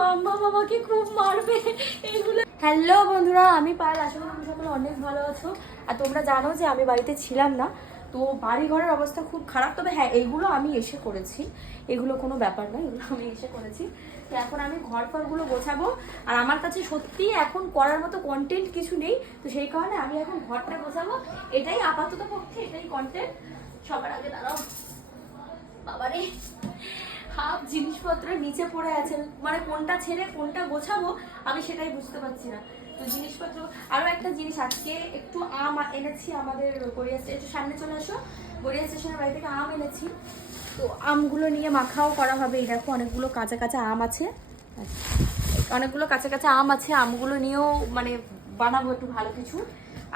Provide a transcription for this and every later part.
মাম্মা বাবাকে খুব মারবে। এগুলো হ্যালো বন্ধুরা, আমি পায়েল। আশা করি সকলে অনেক ভালো আছো। আর তোমরা জানো যে আমি বাড়িতে ছিলাম না। তো বাড়ি ঘরের অবস্থা খুব খারাপ। তবে হ্যাঁ এইগুলো আমি এসে করেছি। এগুলো কোনো ব্যাপার নয়, এগুলো আমি এসে করেছি। তো এখন আমি ঘর ফরগুলো গোছাবো। আর আমার কাছে সত্যি এখন করার মতো কন্টেন্ট কিছু নেই। তো সেই কারণে আমি এখন ঘরটা গোছাবো। এটাই আপাতত পক্ষে এটাই কন্টেন্ট সবার আগে দাঁড়াও। বাবারে। হাফ জিনিসপত্র নিচে পড়ে আছে। মানে কোনটা ছেড়ে কোনটা গোছাবো, আমি সেটাই বুঝতে পারছি না। তো জিনিসপত্র, আরও একটা জিনিস আজকে একটু আম এনেছি আমাদের গড়িয়া স্টেশন সামনে চলে আসো। গড়িয়া স্টেশনের বাড়ি থেকে আম এনেছি। তো আমগুলো নিয়ে মাখাও করা হবে। এই দেখো অনেকগুলো কাঁচা কাঁচা আম আছে। অনেকগুলো কাঁচা কাঁচা আম আছে, আমগুলো নিয়েও মানে বানাবো একটু ভালো কিছু।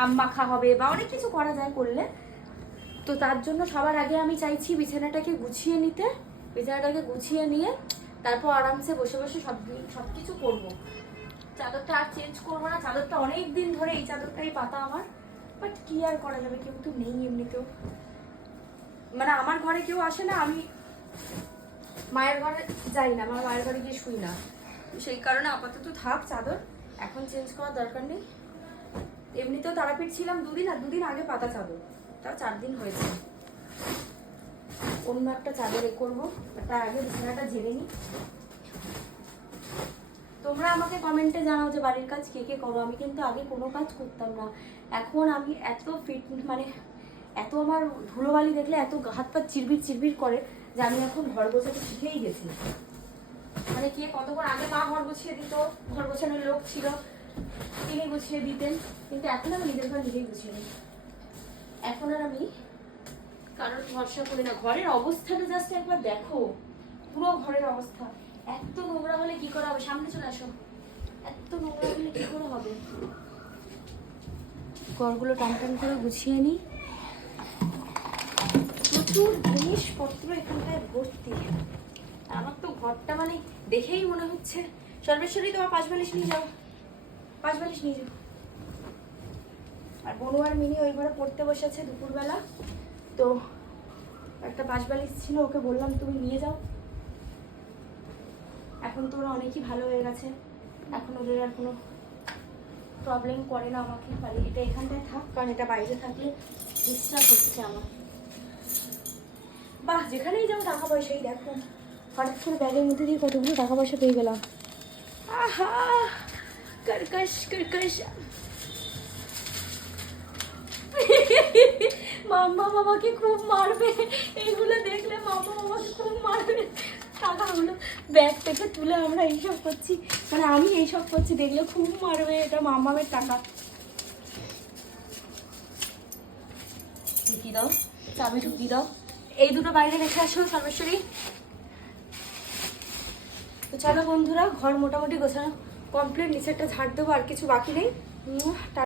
আম মাখা হবে বা অনেক কিছু করা যায় করলে। তো তার জন্য সবার আগে আমি চাইছি বিছানাটাকে গুছিয়ে নিতে। বিছানাটাকে গুছিয়ে নিয়ে তারপর আরামসে বসে বসে সব সব কিছু করব। চাদরটা আর চেঞ্জ করব না। চাদরটা অনেক দিন ধরে এই চাদরটাই পাতা আমার। বাট কি আর করা যাবে? কেউ তো নেই এমনিতেও। মানে আমার ঘরে কেউ আসে না, আমি মায়ের ঘরে যাই না, আমার মায়ের ঘরে গিয়ে শুই না। সেই কারণে আপাতত থাক চাদর। এখন চেঞ্জ করার দরকার নেই। এমনিতেও তারাপীঠ ছিলাম দুদিন, আর দুদিন আগে পাতা চাদর। তাও চার দিন হয়েছে। অন্য একটা চাদর এ করব তার আগে বিছানাটা ঝেড়ে নিই। তোমরা আমাকে কমেন্টে জানাও যে বাড়ির কাজ কে কে করো। আমি কিন্তু আগে কোনো কাজ করতাম না। এখন আমি এত ফিট মানে এত আমার ধুলোবালি দেখলে এত হাত পা চিরবির চিরবির করে যে আমি এখন ঘর গোছাতে শিখেই গেছি। মানে কে কতক্ষণ আগে মা ঘর গুছিয়ে দিত, ঘর গোছানোর লোক ছিল, তিনি গুছিয়ে দিতেন। কিন্তু এখন আমি নিজের ঘর নিজেই গুছিয়ে নিই। এখন আর আমি কারোর ভরসা করি না। ঘরের অবস্থাটা জাস্ট একবার দেখো। পুরো ঘরের অবস্থা। এত নোংরা হলে কি করা হবে? সামনে চলে আসো। এত নোংরা হলে কি করে হবে? ঘরগুলো টান টান করে গুছিয়ে নিই। প্রচুর জিনিসপত্র এখানটায় ভর্তি। আমার তো ঘরটা মানে দেখেই মনে হচ্ছে। সর্বেশ্বরী, তোমার পাঁচ বালিশ নিয়ে যাও। পাঁচ বালিশ নিয়ে যাও। আর বনু আর মিনি ওই ঘরে পড়তে বসেছে দুপুরবেলা। তো একটা পাঁচ বালিশ ছিল, ওকে বললাম, তুমি নিয়ে যাও। এখন তো ওরা অনেকই ভালো হয়ে গেছে। এখন ওদের আর কোনো প্রবলেম করে না আমাকে। খালি এটা এখানটায় থাক, কারণ এটা বাইরে থাকলে ডিস্টার্ব হচ্ছে আমার। বাহ, যেখানেই যাও, টাকা পয়সাই দেখো। হঠাৎ করে ব্যাগের মধ্যে দিয়ে কতগুলো টাকা পয়সা পেয়ে গেলাম। আহা, কর্কশ কর্কশ। মাম্মা বাবাকে খুব মারবে। এগুলো দেখলে মাম্মা বাবাকে খুব মারবে। ব্যাগ থেকে তুলে আমরা এইসব করছি। মানে আমি এইসব করছি, দেখলে খুব মারবে এটা টাকা। ঢুকি দাও, চাবি ঢুকি দাও। এই দুটো বাইরে রেখে আসো, সর্বেশ্বরী। তো চলো বন্ধুরা, ঘর মোটামুটি গোছানো কমপ্লিট নিচেরটা ঝাড় দেবো, আর কিছু বাকি নেই।